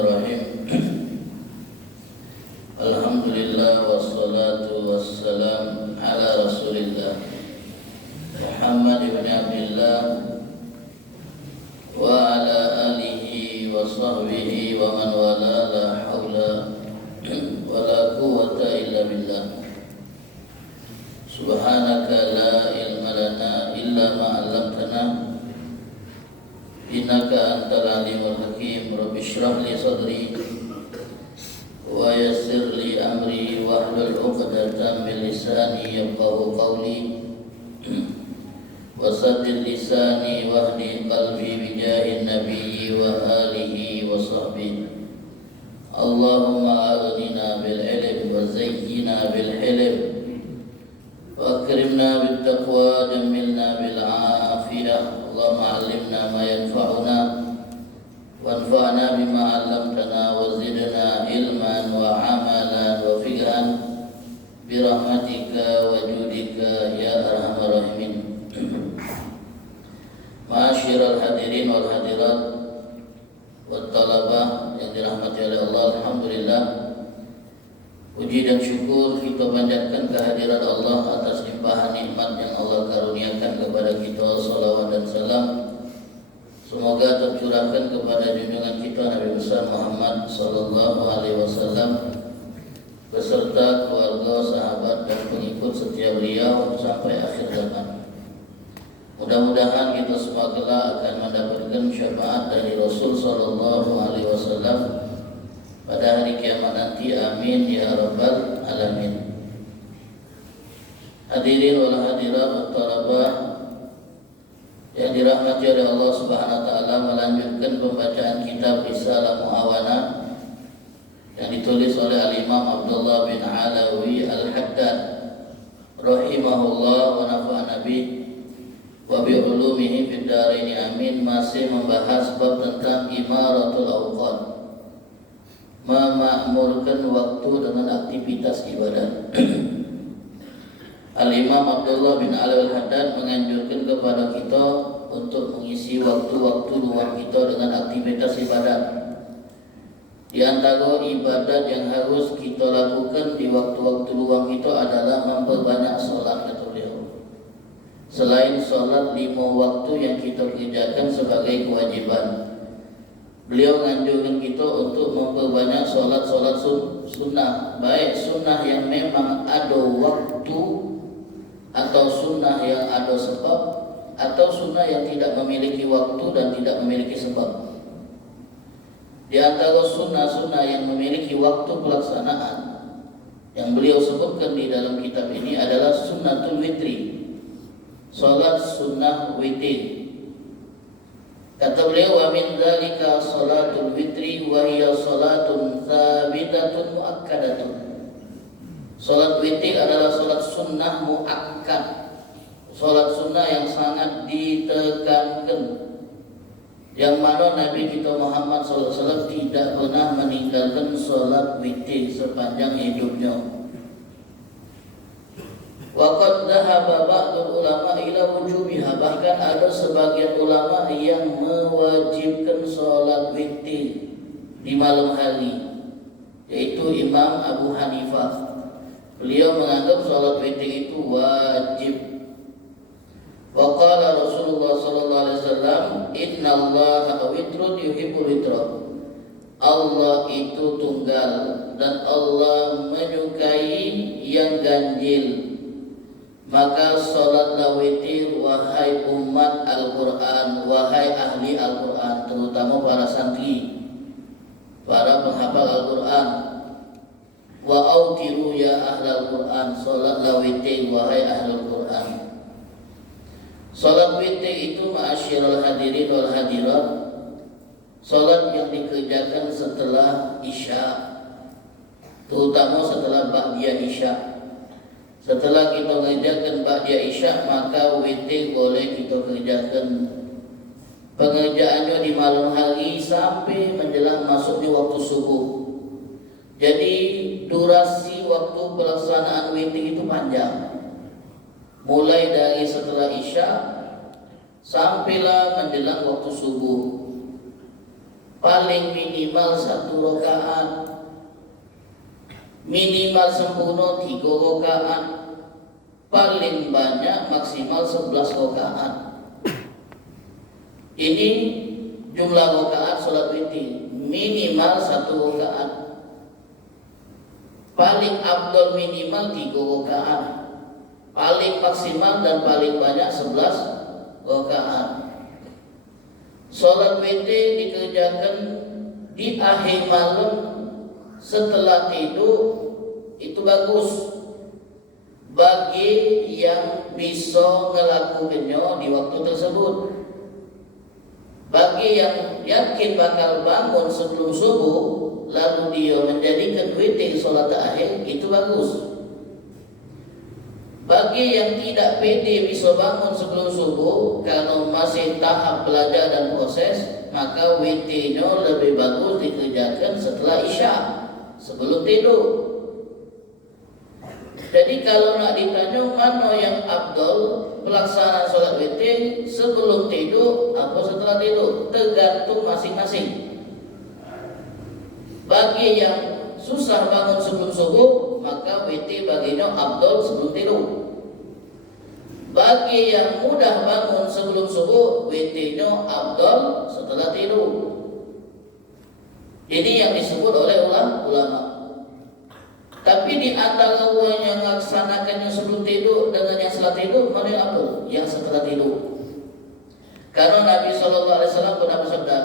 Bismillahirrahmanirrahim. Alhamdulillah wassalatu wassalam ala Rasulillah Muhammad ibn Abdullah wa ala alihi wa sahbihi wa man wala, la hawla wa la quwwata illa billah. Subhanaka la ilma lana illa ma 'allamtana innaka antal alimul hakim. Rabbi shrah li sadri wa yassir li amri wahlul 'uqdatam min lisani yafqahu qawli wa saddid lisani wahdi qalbi bijahin nabiyyi wa alihi wa sahbihi. Allahumma aghnina bil ilm wa zayyina bil hilm wa akrimna bit taqwa jammilna bil afiyah. Allahumma 'allimna ma yanfa'una wanfa'na bima 'allamtana wa zidna ilman wa 'amalan wa fiqhan bi rahmatika wa judika ya arhamar rahimin. Ma'asyiral hadirin wal hadirat wat talabah yang dirahmati oleh Allah, alhamdulillah, puji dan syukur kita panjatkan kehadirat Allah atas limpahan nikmat yang Allah karuniakan kepada kita. Salawat dan salam semoga tercurahkan kepada junjungan kita Nabi besar Muhammad sallallahu alaihi wasallam beserta keluarga, sahabat dan pengikut setia beliau sampai akhir zaman. Mudah-mudahan kita semua kelak akan mendapatkan syafaat dari Rasul sallallahu alaihi wasallam pada hari kiamat nanti. Amin ya rabbal alamin. Hadirin wal hadirat talabah yang dirahmati oleh Allah Subhanahu wa taala, melanjutkan pembacaan kitab Risalah Muawanah yang ditulis oleh Al-Imam Abdullah bin Alawi Al-Haddad rahimahullah wa nafa'ana bih wa bi ulumihi fid dharain amin. Masih membahas bab tentang imaratul awqat, memakmurkan waktu dengan aktivitas ibadah. Al-Imam Abdullah bin Alawi Al-Haddad menganjurkan kepada kita untuk mengisi waktu-waktu luang kita dengan aktivitas ibadah. Di antara ibadat yang harus kita lakukan di waktu-waktu luang kita adalah memperbanyak solat, kata beliau. Selain solat 5 waktu yang kita kerjakan sebagai kewajiban, beliau menganjurkan kita untuk memperbanyak solat-solat sunnah, baik sunnah yang memang ada waktu atau sunnah yang ada sebab, atau sunnah yang tidak memiliki waktu dan tidak memiliki sebab. Di antara sunnah-sunnah yang memiliki waktu pelaksanaan yang beliau sebutkan di dalam kitab ini adalah sunnatul witri, salat sunnah witir. Kata beliau, wa min dzalika salatul witri wa hiya salatun tsabitatun muakkadatun. Salat witir adalah salat sunnah muakkad, salat sunnah yang sangat ditekankan, yang mana Nabi kita Muhammad SAW tidak pernah meninggalkan salat witir sepanjang hidupnya. Waqad dhahaba ba'dul ulama ila wujubiha, bahkan ada sebagian ulama yang mewajibkan salat witir di malam hari, yaitu Imam Abu Hanifah. Beliau menganggap salat witir itu wajib. Wa qala Rasulullah sallallahu alaihi wasallam, innallaha witrun yuhibbul witra. Allah itu tunggal dan Allah menyukai yang ganjil. Maka salatlah witir wahai umat Al-Qur'an, wahai ahli Al-Qur'an, terutama para santri, para penghafal Al-Qur'an. Wa autiru ya ahlal Qur'an, salatlah witir wahai ahlul Qur'an. Salat witir itu, ma'asyiral hadirin wal hadirat, salat yang dikerjakan setelah Isya, terutama setelah ba'diyah Isya. Setelah kita mengerjakan ba'diyah Isya, maka witir boleh kita kerjakan. Pengerjaannya di malam hari sampai menjelang masuknya waktu subuh. Jadi durasi waktu pelaksanaan witir itu panjang, mulai dari setelah Isya sampailah menjelang waktu subuh. paling minimal 1 rakaat, minimal sempurna 3 rakaat, paling banyak maksimal 11 rakaat. Ini jumlah rakaat salat witir, minimal 1 rakaat, paling afdal minimal 3 rakaat, paling maksimal dan paling banyak 11 rakaat. Salat witir dikerjakan di akhir malam setelah tidur, itu bagus bagi yang bisa ngelakukannya di waktu tersebut. Bagi yang yakin bakal bangun sebelum subuh lalu dia menjadikan witir salat akhir, itu bagus. Bagi yang tidak pede bisa bangun sebelum subuh karena masih tahap belajar dan proses, maka witirnya lebih bagus dikerjakan setelah isya, sebelum tidur. Jadi kalau nak ditanya mana yang afdal pelaksanaan salat witir, sebelum tidur atau setelah tidur, tergantung masing-masing. Bagi yang susah bangun sebelum subuh, maka witir baginya afdal sebelum tidur. Bagi yang mudah bangun sebelum subuh, witirnya afdal setelah tidur. Ini yang disebut oleh ulama. Tapi di antara orang yang melaksanakannya sebelum tidur dengan yang setelah tidur, mana yang afdal? Yang setelah tidur. Karena Nabi SAW pernah bersabda,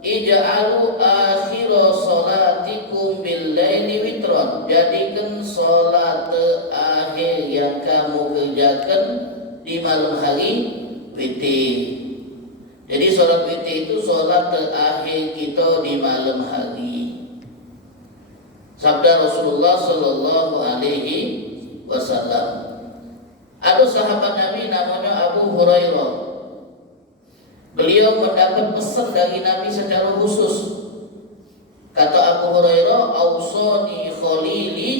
"Ij'alu akhira salatikum bil-laili witran." Jadikan salat terakhir yang kamu kerjakan di malam hari witir. Jadi salat witir itu salat terakhir kita di malam hari. Sabda Rasulullah sallallahu alaihi wasallam. Ada sahabat Nabi namanya Abu Hurairah. Beliau mendapat pesan dari Nabi secara khusus. Kata Abu Hurairah, "Ausani khalili,"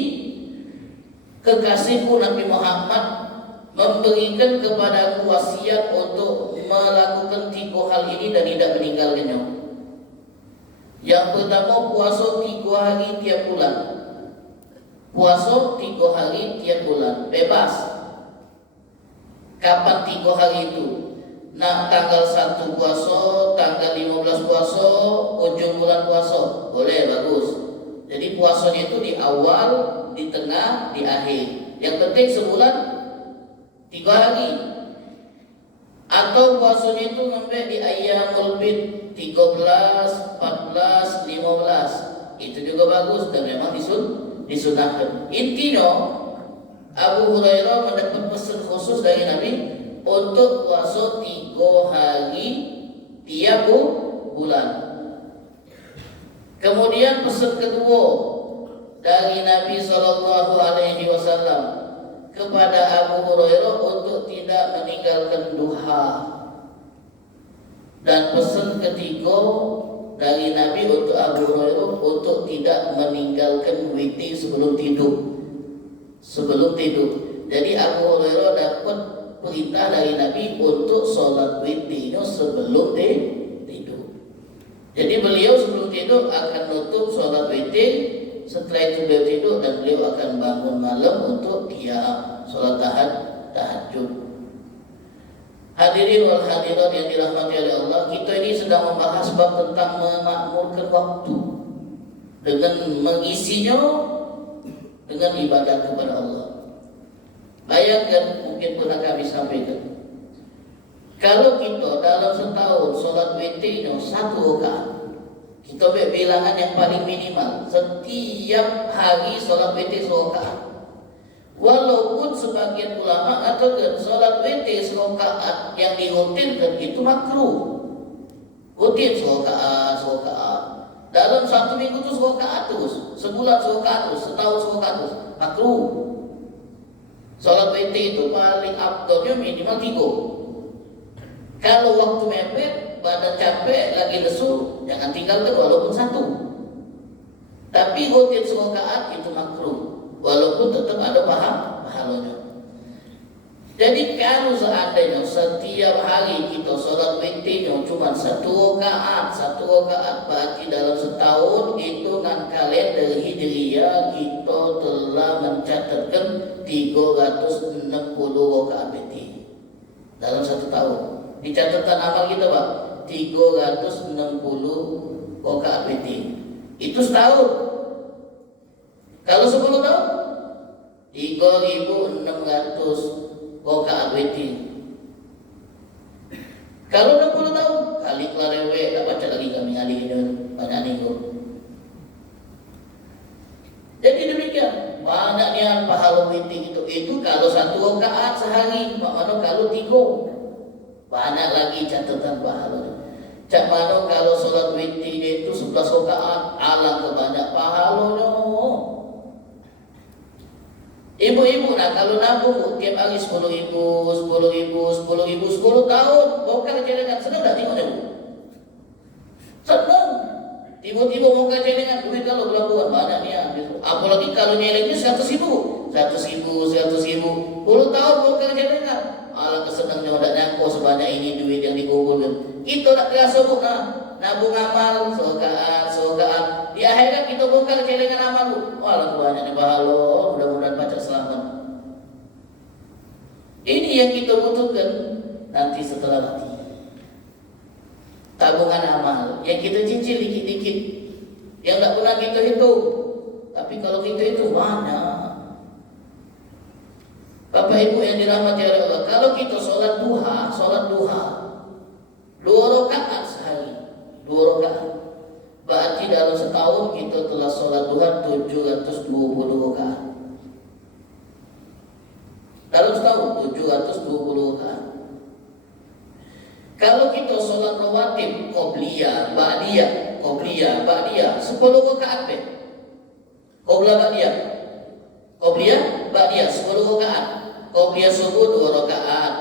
kekasihku Nabi Muhammad memberikan kepadaku wasiat untuk melakukan 3 hal ini dan tidak meninggalkannya. Yang pertama, puasa 3 hari tiap bulan. Puasa 3 hari tiap bulan, bebas. Kapan 3 hari itu? Nah, tanggal 1 puasa, tanggal 15 puasa, ujung bulan puasa, boleh, bagus. Jadi puasanya itu di awal, di tengah, di akhir. Yang penting sebulan 3 hari. Atau puasanya itu sampai di ayyamul bid 13, 14, 15. Itu juga bagus dan memang disunahkan. Intinya Abu Hurairah mendapat pesan khusus dari Nabi untuk puasa 3 hari tiap bulan. Kemudian pesan kedua dari Nabi SAW kepada Abu Hurairah untuk tidak meninggalkan duha. Dan pesan ketiga dari Nabi untuk Abu Hurairah untuk tidak meninggalkan witir sebelum tidur. Jadi Abu Hurairah dapat perintah dari Nabi untuk sholat witirnya sebelum tidur. Jadi beliau sebelum tidur akan nutup sholat witir. Setelah itu beliau tidur dan beliau akan bangun malam untuk qiyam, sholat tahajud. Hadirin wal hadirat yang dirahmati oleh Allah, kita ini sedang membahas bab tentang memakmurkan waktu dengan mengisinya dengan ibadat kepada Allah. Bayangkan, mungkin pernah kami sampaikan, kalau kita dalam setahun sholat witirnya 1 rakaat, kita buat bilangan yang paling minimal setiap hari sholat witir 1 rakaat. Walaupun sebagian ulama katakan sholat witir 1 rakaat yang dirutinkan itu makruh. Rutin 1 rakaat. Dalam 1 minggu itu 1 rakaat terus, sebulan 1 rakaat terus, setahun 1 rakaat terus, makruh. Sholat witir itu paling afdalnya minimal 3. Kalau waktu mepet, badan capek, lagi lesu, jangan tinggalkan walaupun 1. Tapi rutin 1 rakaat itu makruh, walaupun tetap ada pahalanya. Jadi kalau seandainya setiap hari kita sholat witirnya cuma satu rakaat, berarti dalam setahun hitungan kalender Hijriah kita telah mencatatkan 360 rakaat witir dalam satu tahun. Di catatan amal kita Pak, 360 rakaat witir. Itu setahun. Kalau 10 tahun 3.600 rakaat witir. Kalau 60 tahun kali kelarewe tak baca lagi kami ngali ini banyak minggu. Jadi demikian banyaknya pahala witir itu kalau satu rakaat sehari, maknanya kalau 3 banyak lagi catatan pahala. Cak mana kalau solat witir itu 11 rakaat, alang banyak pahalanya. Ibu-ibu nak kalau nabung tiap hari 10.000, 10 tahun, bongkar celengan, senang tak tengok ibu? Senang. Tiba-tiba bongkar celengan, duit kalau pelabuhan banyak ni. Apalagi kalau nyelengnya 100.000, 10 tahun bongkar celengan. Alah kesenangnya tak nyangkau sebanyak ini duit yang dikumpulkan. Kita tak terasa nabung amal, sokaan. Di akhirat kita bongkar celengan amal. Walau banyaknya pahala, mudah-mudahan baca selamat. Ini yang kita butuhkan nanti setelah mati. Tabungan amal yang kita cicil dikit-dikit, yang tak pernah kita hitung. Tapi kalau kita itu banyak. Bapak Ibu yang dirahmati oleh Allah, kalau kita sholat duha 2 rakaat sehari, 2 rakaat, berarti dalam setahun kita telah sholat duha 720 rakaat. Dalam setahun 720 rakaat. Kalau kita sholat rawatib, qobliyah, ba'diyah, 10 rakaat be. Qobliyah, ba'diyah 10 rakaat. Qobliyah subuh 2 rakaat,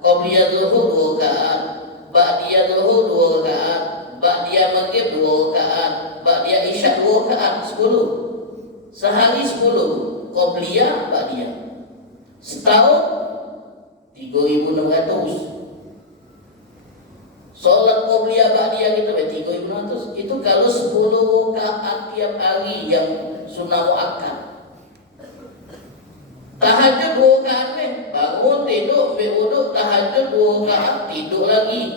qobliyah zuhur 2 rakaat, ba'diyah zuhur 2 rakaat, ba'diyah maghrib 2 rakaat, ba'diyah isya 2 rakaat, 10. Sehari 10 qobliyah, ba'diyah. Setahun 3.600. Sholat qobliyah ba'diyah kita 3.600. Itu kalau 10 rakaat tiap hari yang sunnah muakkad. Tahajud 2 rakaat bangun tidur ambil wuduk, tahajud 2 rakaat tidur lagi,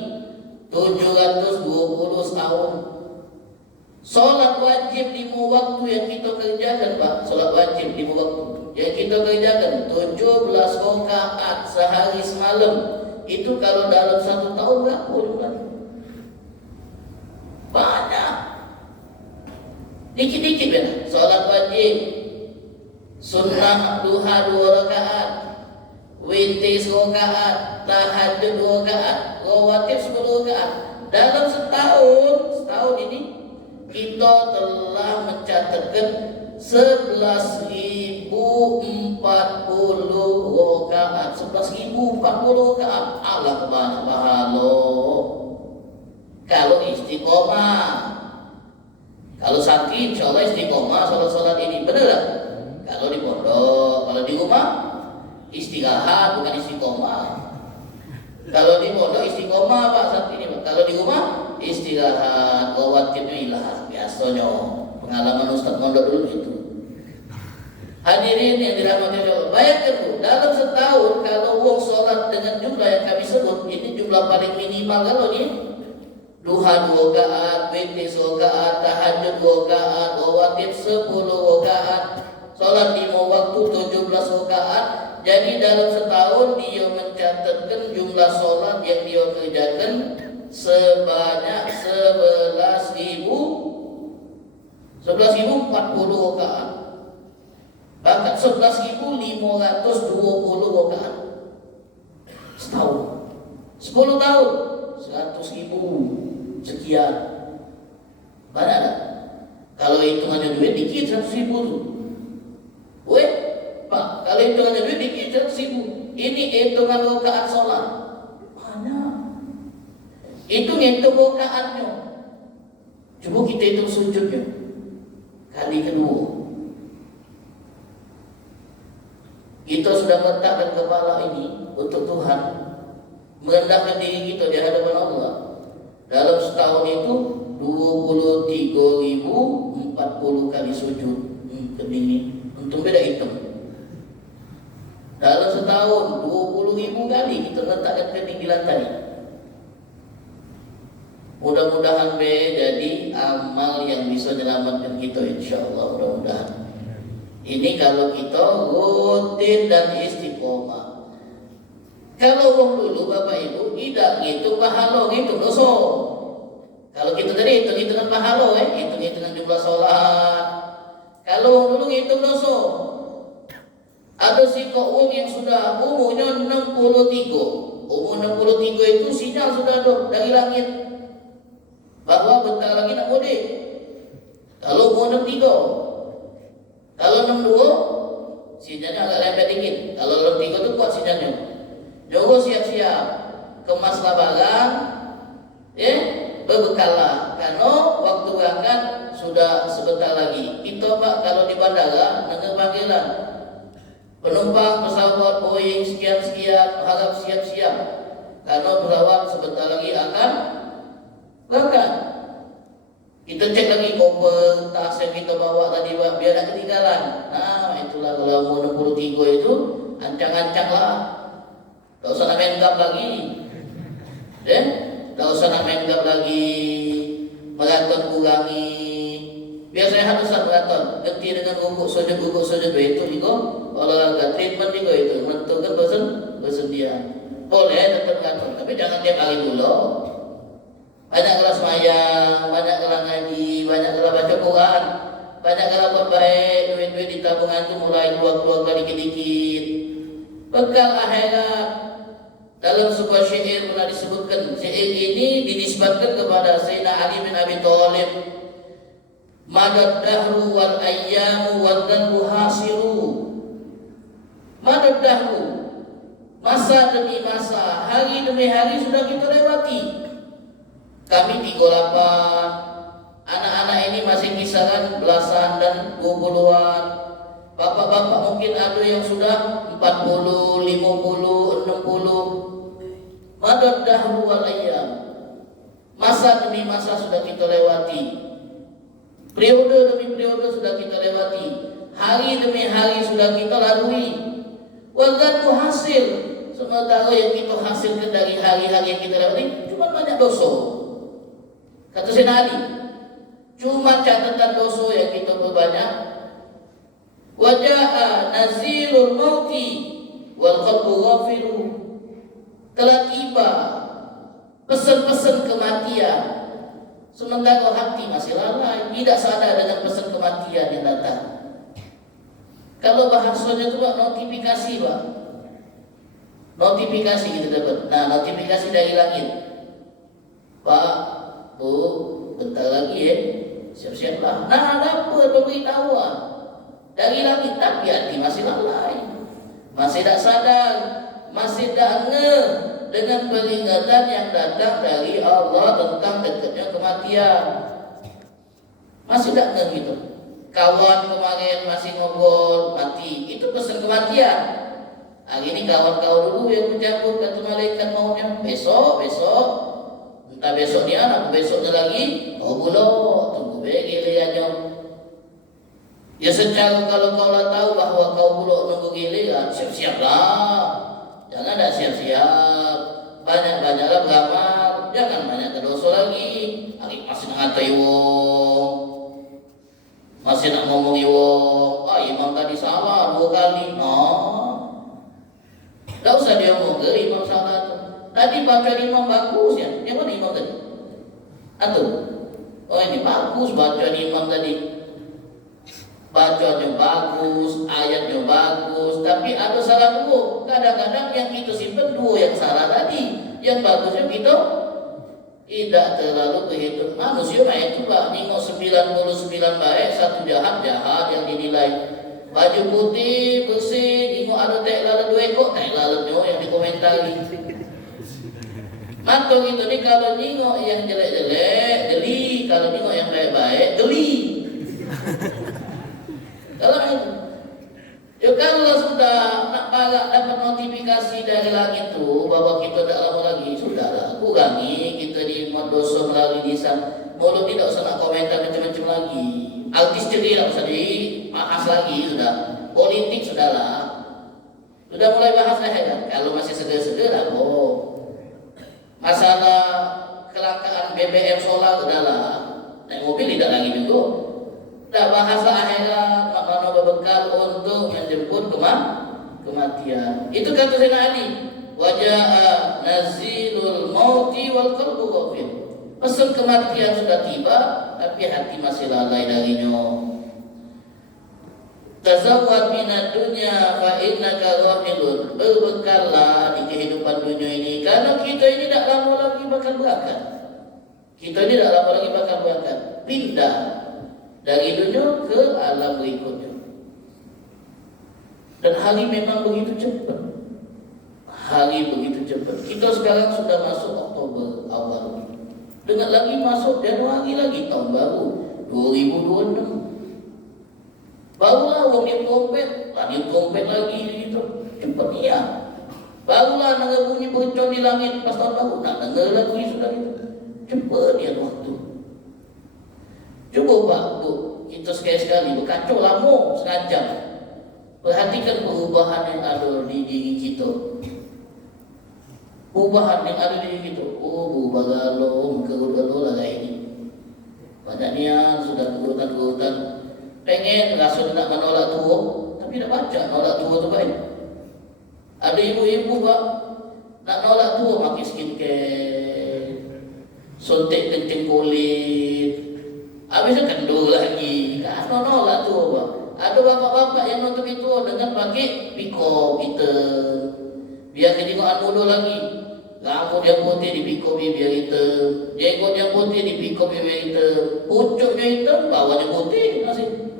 720 setahun. Solat wajib 5 waktu yang kita kerjakan Pak, solat wajib 5 waktu yang kita kerjakan 17 rakaat sehari semalam. Itu kalau dalam 1 tahun berapa jumlahnya? Banyak. Dikit-dikit ya. Solat wajib, sunnah duha 2 rakaat, witir 1 rakaat, tahajud 2 rakaat, rawatib 10 rakaat. Dalam setahun ini kita telah mencatatkan 11.040 rakaat. 11.040 rakaat. Allah kebanyak pahala. Kalau istiqomah, kalau sakit, insya Allah istiqomah solat-solat ini, benar tak? Kalau di pondok, kalau di rumah istirahat bukan istiqomah. Kalau di pondok istiqomah Pak saat ini Pak. Kalau di rumah istirahat, rawatibnya hilang. Biasanya pengalaman Ustaz pondok dulu itu. Hadirin yang dirahmati Allah, bayangkan Bu, dalam setahun kalau wong sholat dengan jumlah yang kami sebut, ini jumlah paling minimal kalau dia duha 2 rakaat, witir 1 rakaat, tahajud 2 rakaat, rawatib 10 rakaat, sholat 5 waktu 17 rakaat. Jadi dalam setahun dia mencatatkan jumlah sholat yang dia kerjakan sebanyak 11.040 rakaat. Bahkan 11.520 rakaat setahun. 10 tahun 100.000 sekian. Banyak tak? Kalau hitungannya duit dikit 100.000 tu. Weh, Pak, kalau hitungannya duit dikit 100.000. Ini hitungan rakaat sholat. Banyak. Itu ngitung rakaatnya. Coba kita hitung sujudnya. Kali kedua. Kita sudah meletakkan kepala ini untuk Tuhan, merendahkan diri kita di hadapan Allah. Dalam setahun itu 23.040 kali sujud. Kening untung beda hitam. Dalam setahun 20.000 kali kita letakkan kening di lantai. Mudah-mudahan jadi amal yang bisa menyelamatkan kita, insyaallah. Mudah-mudahan. Ini kalau kita rutin dan istiqomah. Kalau orang dulu Bapak Ibu tidak ngitung pahala, ngitung dosa. Kalau kita tadi hitung-hitungan pahala, hitung-hitungan jumlah sholat. Kalau orang dulu ngitung dosa. Ada si orang yang sudah umurnya 63. Umur 63 itu sinyal sudah ada dari langit bahwa bentar lagi nak mudik. Kalau umur 63, kalau 62 sinyalnya agak lempet dikit. Kalau 63 itu kuat sinyalnya. Jogo siap-siap kemaslah barang, berbekallah karena waktu berangkat sudah sebentar lagi. Kita Pak kalau di bandara dengar panggilan penumpang pesawat Boeing sekian-sekian harap siap-siap karena pesawat sebentar lagi akan berangkat. Kita cek lagi koper, tas yang kita bawa tadi Pak, biar tak ketinggalan. Nah itulah kalau umur 63 itu ancang-ancang lah. Tak usah nak main gap lagi. Tak usah nak main gap lagi. Maraton kurangi. Biasanya harusan maraton. Ganti dengan guguk sujud itu juga olahraga treatment juga itu. Menentukan bersedia. Boleh tetap maraton, tapi jangan tiap hari dulu. Banyak kelas semayang, banyak kelas ngaji, banyak kelas baca Quran, banyak kelas berbaik, duit-duit di tabungan itu mulai keluar dikit-dikit. Bekal akhirat. Dalam sebuah syair pernah disebutkan, syair ini dinisbatkan kepada Sayyidina Ali bin Abi Thalib. Madad dahru wal ayyamu wal dhanbu hasiru. Madad dahru, masa demi masa, hari demi hari sudah kita lewati. Kami 38, anak-anak ini masih kisaran belasan dan 20-an. Bapak-bapak mungkin ada yang sudah 40, 50, 60. Madad dahru wal ayyam. Masa demi masa sudah kita lewati. Periode demi periode sudah kita lewati. Hari demi hari sudah kita lalui. Wadzatu hasil. Sementara yang kita hasilkan dari hari-hari yang kita lewati cuma banyak dosa. Kata Sayyidina Ali, cuma catatan dosa yang kita perbanyak. Waja'a nazilul mauti wal qalbu ghafilu. Telah tiba pesan-pesan kematian, sementara hati masih lalai, tidak sadar dengan pesan kematian yang datang. Kalau bahasanya itu Pak, notifikasi Pak. Notifikasi kita dapat. Nah, notifikasi dari langit. Pak, Bu, bentar lagi siap-siaplah. Nah, dapat pemberitahuan dari langit, tapi hati masih lalai, masih tak sadar, masih tak ngeh dengan peringatan yang datang dari Allah tentang dekatnya kematian. Masih tak ngeh gitu. Kawan kemarin masih ngobrol mati, itu pesan kematian. Hari ini kawan-kawan dulu yang menjemput kata malaikat maunya besok. Entah besok ni anak, besoknya lagi, tunggu begini aja. Ya secara kalau kau lah tahu bahwa kau buluk nunggu giliran, siap-siaplah. Jangan tak siap-siap. Banyak-banyaklah beramal, jangan banyak dosa lagi. Hari masih nak ngatai wong, masih nak ngomong wong. Imam tadi salah 2 kali. Tak usah dia ngomong ke imam salah tu. Tadi baca imam bagus ya. Yang mana imam tadi? Antum? Oh ini bagus baca imam tadi. Bacanya bagus, ayatnya bagus, tapi ada salah 2. Kadang-kadang yang kita simpan 2 yang salah tadi. Yang bagusnya kita tidak terlalu kehitung. Manusia itu Pak, nengok 99 baik, 1 jahat yang dinilai. Baju putih, bersih, nengok ada tek lalat 2 ekor, tek lalatnya yang dikomentari. Mantung itu nih kalau nengok yang jelek-jelek, geli. Kalau nengok yang baik-baik, geli. Kalau itu, ya kalau sudah nak notifikasi dari langit itu bahwa kita tidak lama lagi, sudahlah, kurangi kita di dosa melalui lisan. Mulut tidak usah nak komentar macam-macam lagi. Artis ceria tak usah dibahas lagi, sudah. Politik sudahlah. Sudah mulai bahas dah kan? Kalau masih segar-segar, masalah kelangkaan BBM solar sudahlah. Naik mobil tidak lagi juga. Dah bahasa akhirat, mana berbekal untuk menjemput kematian. Itu kata Sayyidina Ali. Wajah nazilul mauti wal qalbu ghafil. Pesan kematian sudah tiba, tapi hati masih lalai darinya. Tazawwad minad dunya fa innaka ghafilun. Berbekallah di kehidupan dunia ini, karena kita ini tidak lama lagi bakal berangkat. Kita ini tidak lama lagi bakal berangkat. Pindah dari dunia ke alam berikutnya. Dan hari memang begitu cepat. Hari begitu cepat. Kita sekarang sudah masuk Oktober awal. Dengar lagi masuk Januari lagi, tahun baru 2026. Barulah orang dia trompet lagi gitu. Cepat iya. Barulah dengar bunyi bercon di langit pas tahun baru. Nak dengar lagi sudah gitu. Cepat dia waktu. Coba Pak, Bu, kita sekali-sekali berkacau lama sengaja. Perhatikan perubahan yang ada di diri kita. Perubahan yang ada di diri kita. Berubah galau, kerut-kerut lah kayak ini. Banyak niat sudah kerutan-kerutan. Pengen rasa nak menolak tua, tapi tak baca nolak tua tu baik. Ada ibu-ibu Pak, nak nolak tua pakai skincare, suntik kencing kulit, habisnya kendul lagi. Kan nolak tua Pak. Ada bapak-bapak yang nutupi tua dengan pakai piko kita, biar kejenguan muda lagi. Rambut yang putih dipikau biar hitam, jenggot yang putih dipikau biar hitam, pucuknya hitam, bawahnya putih masih.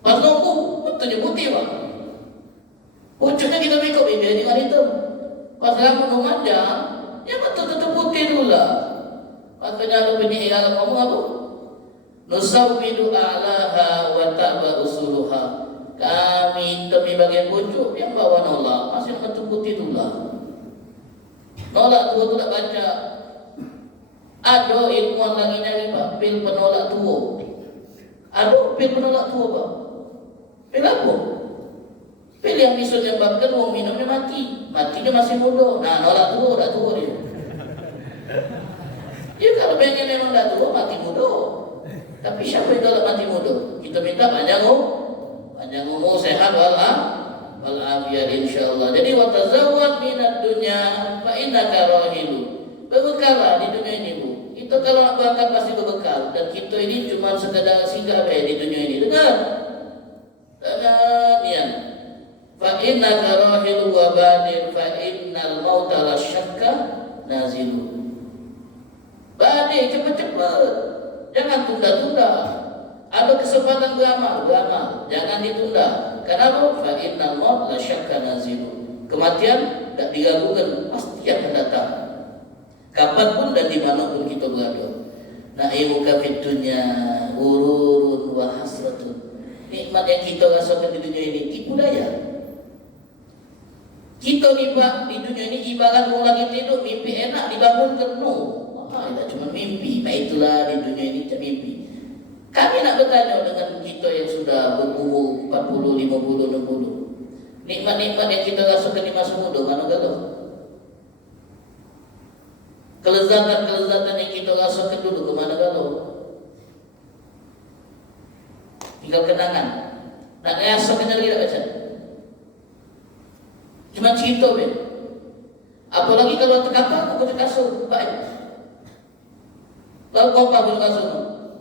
Pas nunggu, betulnya putih Pak. Pucuknya kita pikau biar dengan hitam. Pas rambut memanjang, ya betul-betul putih dulu lah. Makanya ada penyair Arab ngomong apa? Nusawwidu a'laha wa ta'ba usuluha. Kami temi bagian pucuk, yang bawah nolak, masih betul putih dulu lah. Nolak tua tu tak baca. Ada ilmuwan lagi nyari Pak, pil penolak tua. Ada pil penolak tua Pak. Pil apa? Pil yang bisa menyebabkan orang minumnya mati. Matinya masih muda. Nah, nolak tua, dah tua dia. Ya kalau pengen memang dah tua, mati muda. Tapi siapa yang nolak mati muda? Kita minta panjang umur, sehat wal-afiyah insyaallah. Jadi wa tazawwad minad dunya fa innaka rahilun. Berbekallah di dunia ini Bu. Kita kalau nak berangkat pasti berbekal, dan kita ini cuma sekadar singgah di dunia ini. Dengar nian. Fa innaka rahilun wa badir fa innal mauta la syakka nazilun. Badir cepat-cepat. Jangan tunda-tunda. Ada kesempatan beramal, jangan ditunda. Kenapa? Fa innal maut la syakka nazilun. Kematian tak diragukan, pasti akan datang. Kapanpun dan dimanapun kita berada. Na'imuka fid dunya ururun wa hasratun. Nikmat yang kita rasakan di dunia ini tipu daya. Kita ni Pak, di dunia ini ibarat orang lagi tidur, mimpi enak dibangunkan. No, itu cuma mimpi. Itulah di dunia ini cuma mimpi. Kami nak bertanya dengan kita yang sudah berumur 40, 50, 60. Nikmat-nikmat yang kita rasakan di masa muda, mana galau? Kelezatan-kelezatan yang kita rasakan dulu, ke mana galau? Tinggal kenangan. Nak rasakan lagi tak baca? Cuma cerita ben. Apalagi kalau terkapar, aku kasut, baik. Lalu kau pun kasut.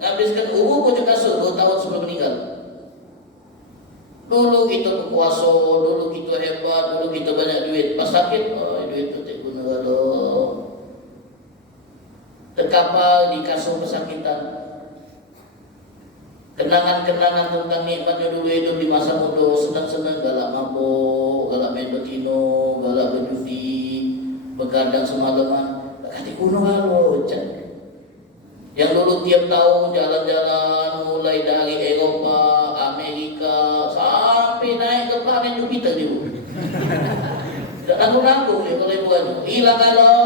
Habiskan umur pojok kasut 2 tahun sebelum meninggal. Dulu kita berkuasa, dulu kita hebat, dulu kita banyak duit. Pas sakit, duit itu tak guna kalau terkapar di kasur kesakitan. Kenangan-kenangan tentang nikmatnya dulu hidup di masa muda, senang-senang, galak mabuk, galak main betino, galak berjudi, begadang semalaman. Tak kata guna kalau yang dulu tiap tahun jalan-jalan mulai dari Eropa, Amerika sampai naik ke planet Jupiter dulu. nanggung ya kalau ibuannya. Hilang kalau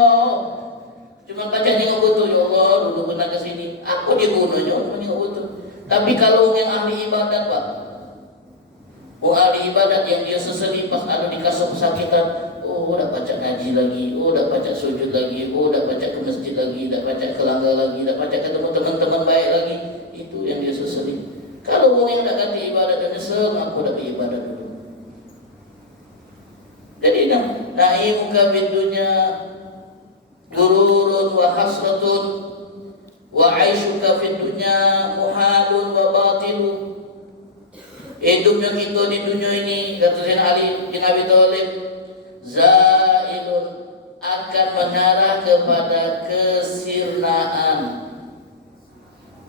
cuma baca nengok betul, ya Allah dulu pernah ke sini. Aku dibunuhnya cuma nengok betul. Tapi kalau yang ahli ibadat Pak, ahli ibadat yang dia seseli pas ada di kasur kesakitan, dah baca ngaji lagi, dah baca sujud lagi, dah baca ke masjid lagi, dah baca ke langgar lagi, dah baca ketemu teman-teman baik lagi. Itu yang dia seseli. Kalau orang yang dah ganti ibadat dan nyesel, aku dah beribadat dulu. Jadi na'imuka fid dunya gururun wa hasratun wa 'aishuka fid dunya muhalun wa batilun. Hidupnya kita di dunia ini, kata Sayyidina Ali bin Abi Thalib, zailun, akan mengarah kepada kesirnaan.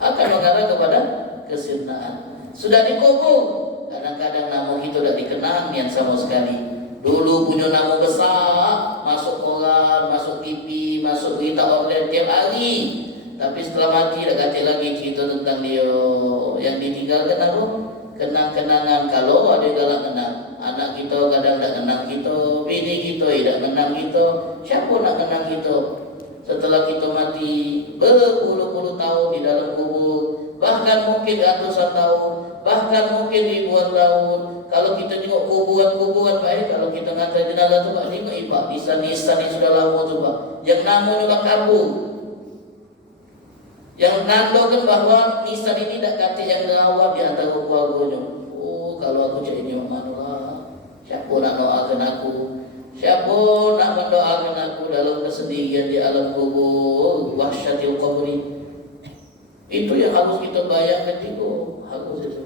Akan mengarah kepada kesirnaan. Sudah dikubur, kadang-kadang nama kita tidak dikenang yang sama sekali. Dulu punya nama besar, masuk koran, masuk TV, masuk berita online tiap hari. Tapi setelah mati dah ganti lagi cerita tentang dia. Yang ditinggalkan apa? Kenang-kenangan. Kalau ada dalam kenang, anak kita kadang tak kenang kita, bini kita tidak kenang kita. Siapa nak kenang kita? Setelah kita mati berpuluh-puluh tahun di dalam kubur, bahkan mungkin ratusan tahun, bahkan mungkin ribuan tahun. Kalau kita tengok kuburan-kuburan Pak, kalau kita ngantar jenazah tu Pak, tengok Pak, nisan-nisan yang sudah lama tu Pak, yang namanya Pak kabur, yang nandakan bahawa nisan ini tak kata yang rawat di antara keluarganya. Kalau aku jadi ni Allah, siapa nak doakan aku? Siapa nak mendoakan aku dalam kesendirian di alam kubur, wahsyatil qabri? Itu yang harus kita bayangkan juga, harus itu.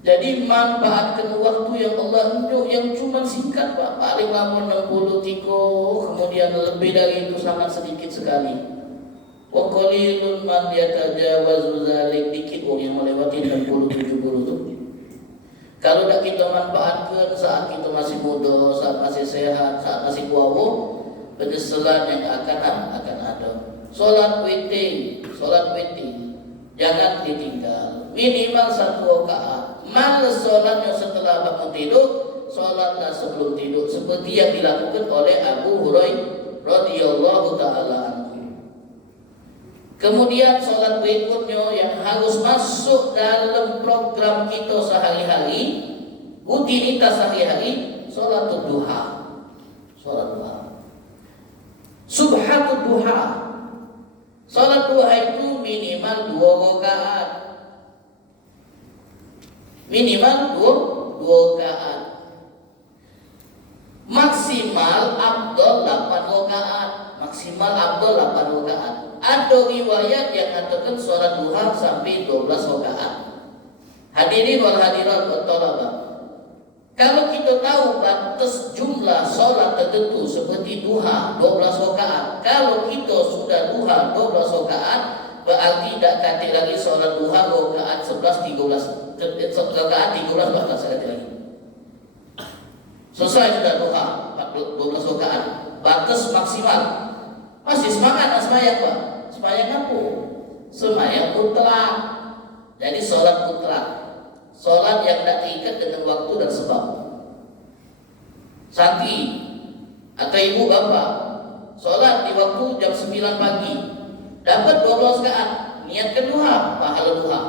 Jadi manfaatkan waktu yang Allah unjuk yang cuma singkat Pak, paling lama 63, kemudian lebih dari itu sangat sedikit sekali. Wa qalilun man yatajawazu zalik, dikit orang yang melewati 60-70 itu. Kalau tak kita manfaatkan saat kita masih muda, saat masih sehat, saat masih kuat, penyesalan yang akan ada. Solat witir, jangan ditinggal. Minimal 1 rakaat. Males solatnya setelah bangun tidur, solatlah sebelum tidur, seperti yang dilakukan oleh Abu Hurairah radhiyallahu taala anhu. Kemudian solat berikutnya yang harus masuk dalam program kita sehari-hari, rutinitas sehari-hari, solat duha. Subhatul duha. Solat duha itu minimal 2 rakaat. Minimal 2 rakaat. Maksimal afdal 8 rakaat. Maksimal afdal 8 rakaat. Ada riwayat yang mengatakan solat duha sampai 12 rakaat. Hadirin wal hadirat wa talabah. Kalau kita tahu batas jumlah solat tertentu seperti duha 12 rakaat. Kalau kita sudah duha 12 rakaat, berarti tak kata lagi solat duha rakaat 11, 13 rakaat 13 bahkan sekali lagi. Selesai sudah duha 12 rakaat, batas maksimal. Masih semangat nak sembahyang Pak? Sembahyang apa? Sembahyang mutlak. Jadi solat mutlak, solat yang tak terikat dengan waktu dan sebab. Santri atau ibu bapa solat di waktu jam 9 pagi, dapat 12 rakaat, niatkan duha, pahala duha.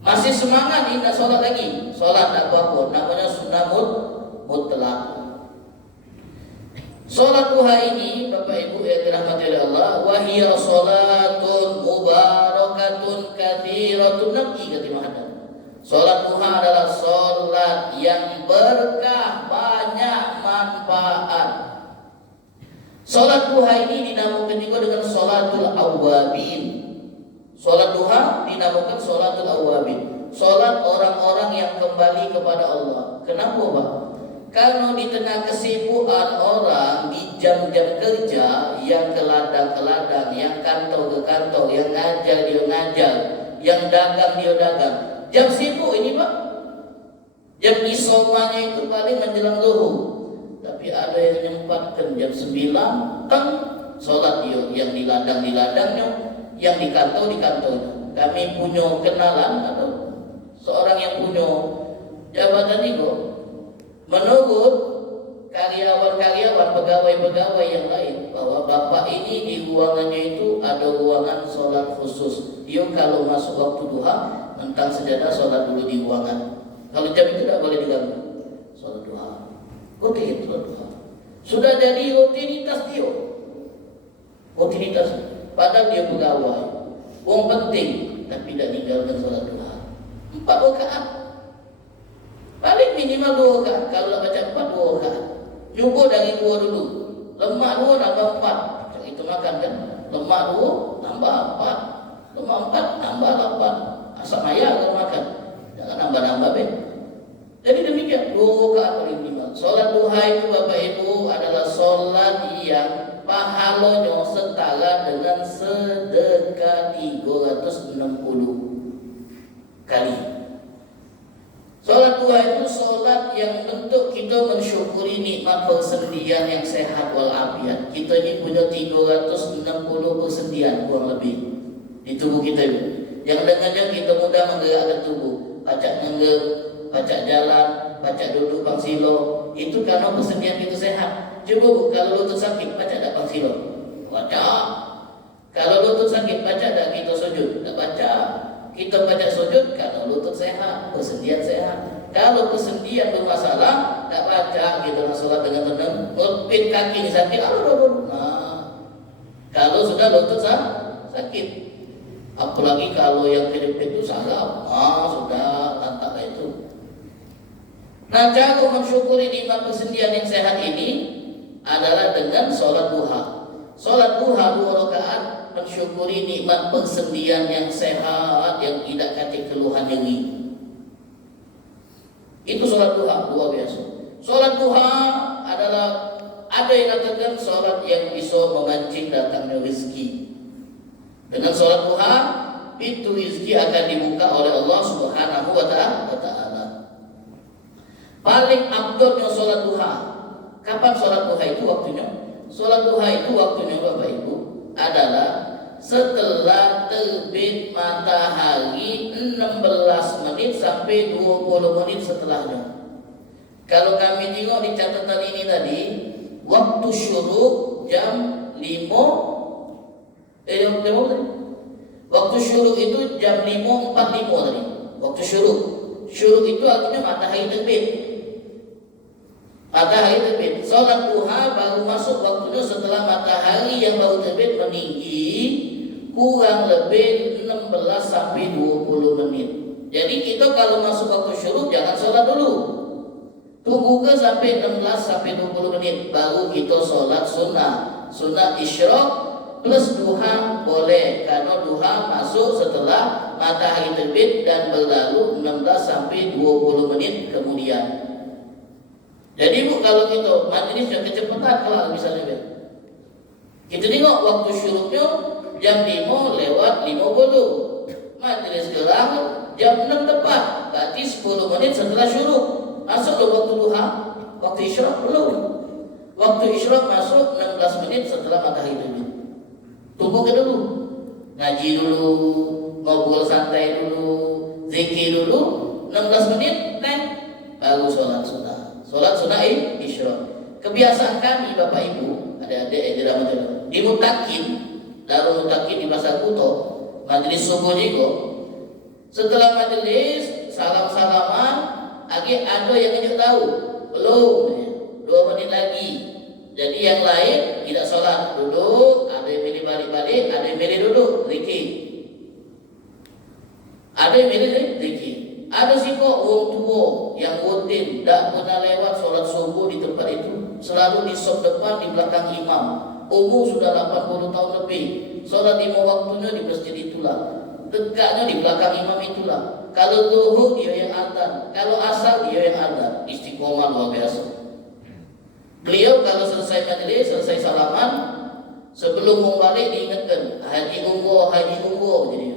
Masih semangat ni nak solat lagi, solat tak apa-apa, namanya sunnah mutlak. Solat duha ini Bapak Ibu yang dirahmati oleh Allah, wahiyya salatun mubarakatun katsiratun nabi kata Muhammad. Solat duha adalah solat yang berkah, banyak manfaat. Solat duha ini dinamakan juga dengan solatul awwabin. Solat duha dinamakan solatul awwabin, solat orang-orang yang kembali kepada Allah. Kenapa Pak? Karena di tengah kesibukan orang di jam-jam kerja, yang ke ladang, yang kantor ke kantor, yang ngajar dia ngajar, yang dagang dia dagang, jam sibuk ini Pak, jam isomanya itu paling menjelang zuhur. Tapi ada yang menyempatkan jam 9 teng solat dia, yang di ladangnya, yang di kantornya. Kami punya kenalan atau seorang yang punya jabatan itu, menurut karyawan-karyawan, pegawai-pegawai yang lain, bahwa bapak ini di ruangannya itu ada ruangan sholat khusus. Dia kalau masuk waktu duha, tentang sejadah sholat dulu di ruangan. Kalau jam itu tidak boleh diganggu. Sholat duha, rutin sholat duha. Sudah jadi rutinitas dia. Rutinitas. Padahal dia pegawai. Wong penting, tapi tidak tinggalkan sholat duha. 4 rakaat. Paling minimal 2 rakaat. Kalau nak baca 4, 2 rakaat. Cuba dari 2 dulu. Lemak 2 tambah 4. Macam itu makan kan. Lemak 2 tambah 4. Lemak 4 tambah 8. Asap maya kalau makan. Jangan nambah-nambah ben. Jadi demikian 2 rakaat paling minimal. Solat duha itu Bapak Ibu adalah solat yang pahalanya setara dengan sedekah 360 kali. Solat duha itu solat yang bentuk kita mensyukuri nikmat persendian yang sehat walafiat. Kita ini punya 360 persendian kurang lebih di tubuh kita ini. Yang dengannya kita mudah menggerakkan tubuh. Pacak ngenggep, pacak jalan, pacak duduk pangsilo. Itu karena persendian kita sehat. Coba Bu, kalau lutut sakit, pacak tak pangsilo? Pacak. Kalau lutut sakit, pacak tak kita sujud? Tak pacak. Kita pacak sujud karena lutut sehat, persendian sehat. Kalau persendian bermasalah, tak pacak kita nak solat dengan tenang. Ngepit kaki ni sakit, nah, kalau sudah lutut sakit. Apalagi kalau yang kedip-kedip itu salah, sudah lantak itu. Nah, cara mensyukuri nikmat persendian yang sehat ini adalah dengan sholat duha. Sholat duha 2 rakaat mensyukuri nikmat persendian yang sehat yang tidak katik keluhan nyeri. Itu sholat duha, luar biasa. Sholat duha adalah ada yang katakan sholat yang bisa memancing datangnya rezeki. Dengan sholat duha, pintu rezeki akan dibuka oleh Allah Subhanahu wa ta'ala. Paling abdulnya sholat duha. Kapan sholat duha itu waktunya? Sholat duha itu waktunya Bapak Ibu adalah setelah terbit matahari 16 menit sampai 20 menit setelahnya. Kalau kami tengok di catatan ini tadi, waktu syuruk jam 5. Waktu syuruk itu jam 5.45 tadi. Waktu syuruk. Syuruk itu artinya matahari terbit. Matahari terbit. Salat duha baru masuk waktunya setelah matahari yang baru terbit meninggi kurang lebih 16 sampai 20 menit. Jadi kita kalau masuk waktu syuruk jangan salat dulu. Tunggu ke sampai 16 sampai 20 menit baru kita salat sunnah. Sunnah isyraq plus duha boleh, karena duha masuk setelah matahari terbit dan berlalu 16 sampai 20 menit kemudian. Jadi Bu, kalau kita majlis yang kecepatan kalau misalnya kita tengok waktu syuruknya jam 5 lewat 50. Majlis gelang jam 6 tepat, berarti 10 menit setelah syuruk. Masuk loh waktu duha, waktu isyraq belum. Waktu isyraq masuk 16 menit setelah matahari terbit. Tunggu ke dulu, ngaji dulu, ngobrol santai dulu, zikir dulu, 16 menit, baru sholat sunnah. Sholat sunnah isyraq. Kebiasaan kami Bapak Ibu, adik-adik yang tidak menjaga, di mutakin, dalam mutakin di pasar Kuto, majlis subuh juga. Setelah majlis, salam-salaman, lagi ada yang ingin tahu, belum, 2 menit lagi. Jadi yang lain tidak sholat, duduk, ada yang milih balik-balik, ada yang milih duduk, zikir. Ada yang milih zikir. Ada sih kok orang tua yang rutin tak pernah lewat sholat subuh di tempat itu, selalu di sop depan di belakang imam. Umur sudah 80 tahun lebih, sholat 5 waktunya di masjid itulah, dekatnya di belakang imam itulah. Kalau zuhur dia yang adzan, kalau asar dia yang adzan. Istiqomah luar biasa. Beliau kalau selesai majlis, selesai salaman, sebelum mau balik diingatkan haji umroh jadi.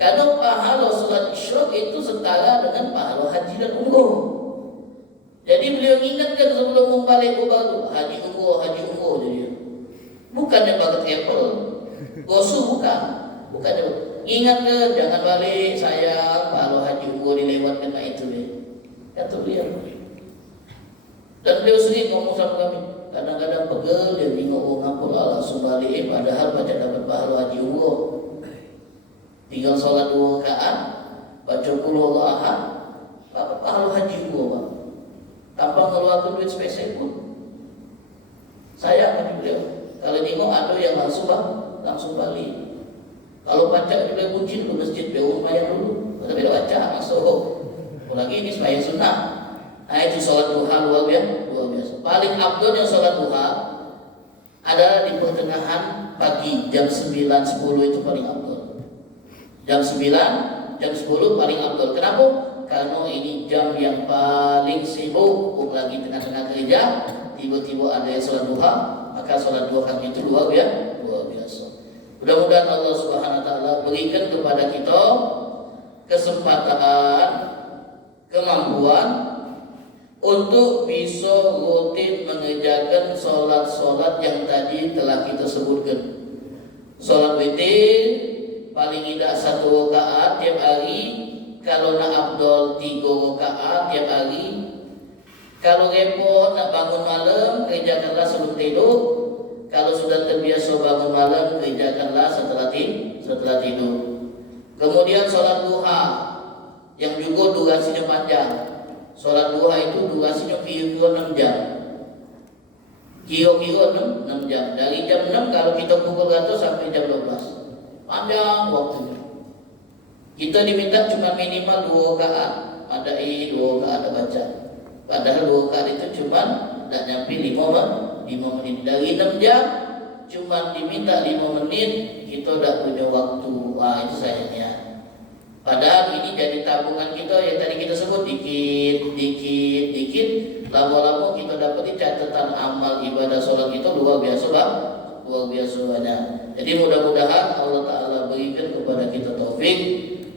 Karena pahala salat isyraq itu setara dengan pahala haji dan umroh. Jadi beliau ingatkan sebelum mau balik baru haji umroh jadi. Bukannya baget apple, gosu bukannya. Ingatkan jangan balik sayang, pahala haji umroh dilewatkan itu deh. Kata beliau. Dan beliau sendiri ngomong sama kami, kadang-kadang pegel dia bingung ngapul Allah sumbali padahal baca dapat pahala haji umroh. Tinggal sholat 2 rakaat, baca qul huwallahu ahad, dapat pahala haji umroh, Pak. Tanpa ngeluarkan duit spesial pun. Sayang bagi beliau. Kalau nengok ada yang langsung balik. Kalau baca juga kucing ke masjid, beliau lumayan dulu. Tapi dia baca masuk. Apalagi ini sembahyang sunnah. Nah itu sholat duha luar biasa. Paling afdal yang sholat duha adalah di pertengahan pagi, jam 9-10 itu paling afdal. Jam 9, jam 10 paling afdal. Kenapa? Karena ini jam yang paling sibuk. Lagi tengah-tengah kerja, tiba-tiba ada yang sholat duha, maka sholat duha kami itu luar biasa. Mudah-mudahan Allah Subhanahu wa taala berikan kepada kita kesempatan, kemampuan untuk bisa rutin mengerjakan sholat-sholat yang tadi telah kita sebutkan. Sholat witir paling tidak 1 rakaat tiap hari, kalau nak afdal 3 rakaat tiap hari. Kalau repot nak bangun malam, kerjakanlah sebelum tidur. Kalau sudah terbiasa bangun malam, kerjakanlah setelah tidur. Kemudian sholat duha yang juga durasinya panjang. Sholat duha itu durasinya kira-kira 6 jam. Kira-kira 6 jam. Dari jam 6 kalau kita pukul rata sampai jam 12. Panjang waktunya. Kita diminta cuma minimal 2 rakaat. Ada 2 rakaat ada baca. Padahal 2 rakaat itu cuma tidak nyampe 5 menit. Dari 6 jam cuma diminta 5 menit, kita tidak punya waktu. Wah, itu sayangnya. Padahal ini jadi tabungan kita yang tadi kita sebut dikit. Lama-lama kita dapat catatan amal ibadah sholat kita luar biasa banyak. Jadi mudah-mudahan Allah Ta'ala berikan kepada kita taufik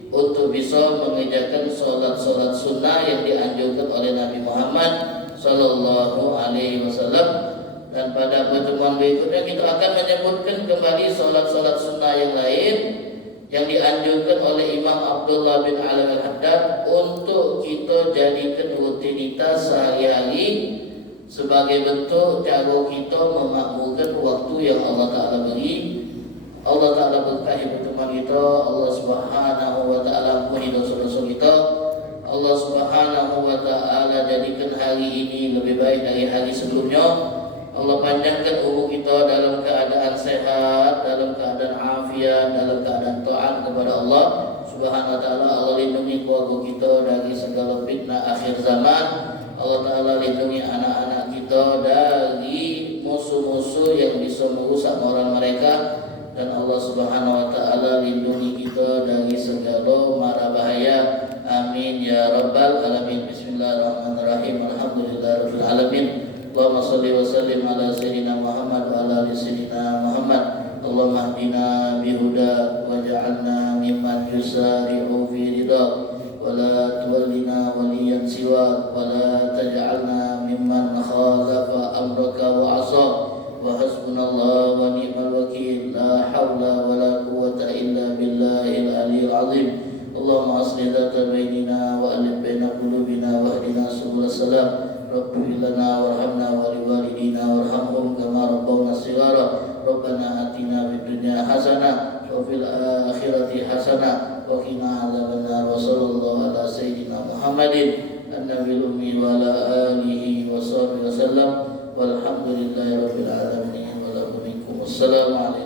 untuk bisa mengerjakan sholat-sholat sunnah yang dianjurkan oleh Nabi Muhammad Sallallahu Alaihi Wasallam. Dan pada pertemuan berikutnya kita akan menyebutkan kembali sholat-sholat sunnah yang lain yang dianjurkan oleh Imam Abdullah bin Alam al-Haddad untuk kita jadikan rutinitas sehari-hari sebagai bentuk cara kita memakmurkan waktu yang Allah Ta'ala beri. Allah Ta'ala berkahi pertemuan kita. Allah Subhanahu wa Ta'ala ampuni dosa-dosa kita. Allah Subhanahu wa Ta'ala jadikan hari ini lebih baik dari hari sebelumnya. Allah panjangkan umur kita dalam keadaan sehat, dalam keadaan afiat, dalam keadaan taat kepada Allah Subhanahu wa Ta'ala. Allah lindungi keluarga kita dari segala fitnah akhir zaman. Allah Ta'ala lindungi anak-anak kita dari musuh-musuh yang bisa merusak moral mereka. Dan Allah Subhanahu wa Ta'ala lindungi kita dari segala mara bahaya. Amin ya rabbal alamin. Bismillahirrahmanirrahim. Alhamdulillahirabbil alamin. Allahumma salli wa sallim ala sayyidina Muhammad wa ala ali sayyidina Muhammad. Allahumma hdina bihuda waj'alna mimman yusari'u fi ridha wa la tuwallina waliyan siwa wa la taj'alna mimman khalafa amraka wa 'asa. Wa hasbunallahu wa ni'mal wakeel. La haula wa la quwwata illa billahil aliyyil 'azim. Allahumma aslih dzata bainina wa alif baina qulubina wa hdina subul salam. Rabbi lana warhamna wa liwalidina warhamhum kama rabbawna shighara. Rabbana atina fid dunya hasanah wa fil akhirati hasanah wa qina adzabannar. Wa sallallahu ala sayyidina Muhammadin an-nabiyil ummi wa ala alihi wa sahbihi wasallam. Walhamdulillahi rabbil alamin. Wa lakum minkum. Wassalamu alaikum.